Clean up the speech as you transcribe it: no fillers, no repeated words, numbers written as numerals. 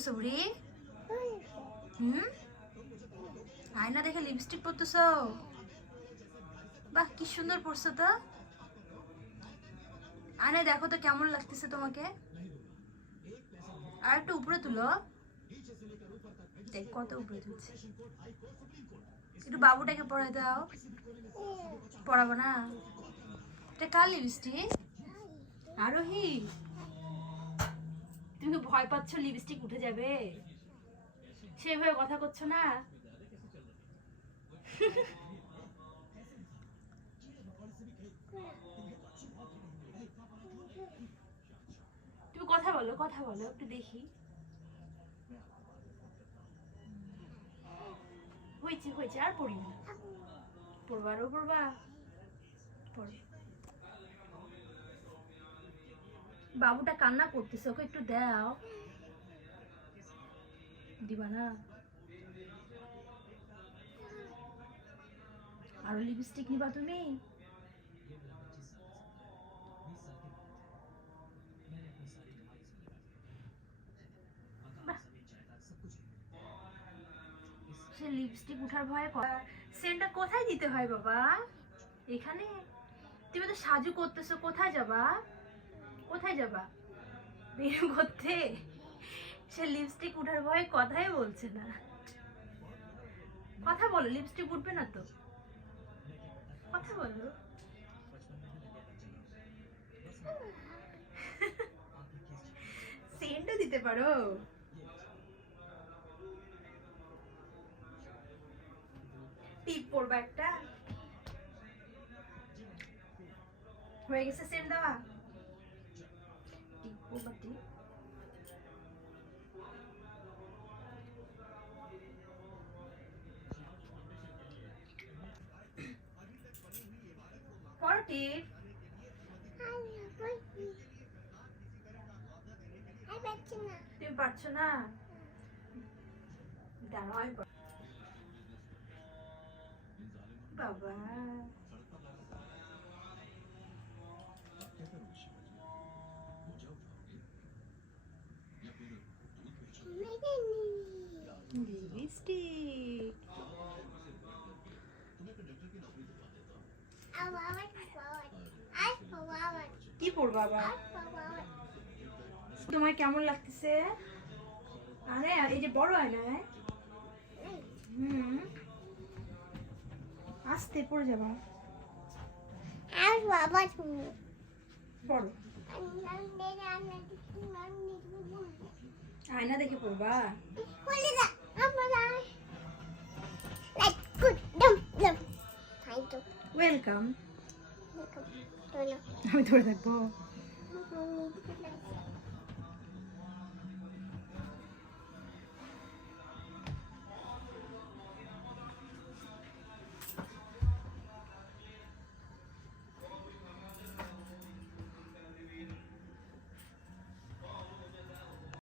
করতেছো বুড়ি? আয়না দেখে লিপস্টিক পরতেছ? বাহ, কি সুন্দর পরছো তো। আয়নায় দেখো তো কেমন লাগতেছে তোমাকে। আর একটু উপরে তুলো, দেখ কত উপরে তুলছে। একটু বাবুটাকে পড়াই দাও। পড়াবো না? এটা কার লিপস্টিক? আরোহী, তুমি ভয় পাচ্ছ লিপস্টিক উঠে যাবে? সেভাবে কথা করছো না। তুমি কথা বলো, কথা বলো, একটু দেখি। হয়েছে হয়েছে, আর পড়ি না। পড়বা, আরো পড়বা। পড়ো। বাবুটা কান্না করতেছে, ওকে একটু দাও। দিবা না? আরো লিপস্টিক নিবা তুমি? সে লিপস্টিক উঠার ভয়ে সেন্টটা কোথায় দিতে হয় বাবা? এখানে? তুমি তো সাজু করতেছো, কোথায় যাবা? কোথায় যাবা? বের করতে? সে লিপস্টিক উঠার ভয়ে কথাই বলছে না। কথা বলো, লিপস্টিক উঠবে না তো? কথা বলো। সেন্টও দিতে পারো? টিপ পরবা একটা? হয়ে গেছে সেন্ট দেওয়া? টিপ পরবা, টিপ। পরো টিপ। তুমি পারছো না? দাঁড়াও আমি বাবা। লিপস্টিক কি পরবা আবার? তোমার কেমন লাগতেছে? আরে এই যে বড় আয়নায়। আস্তে পড়ে যাবা। আর বাবা তুমি পড়ো। আয়না দেখে পড়বা? ওয়েলকাম। আমি ধরে থাকবো।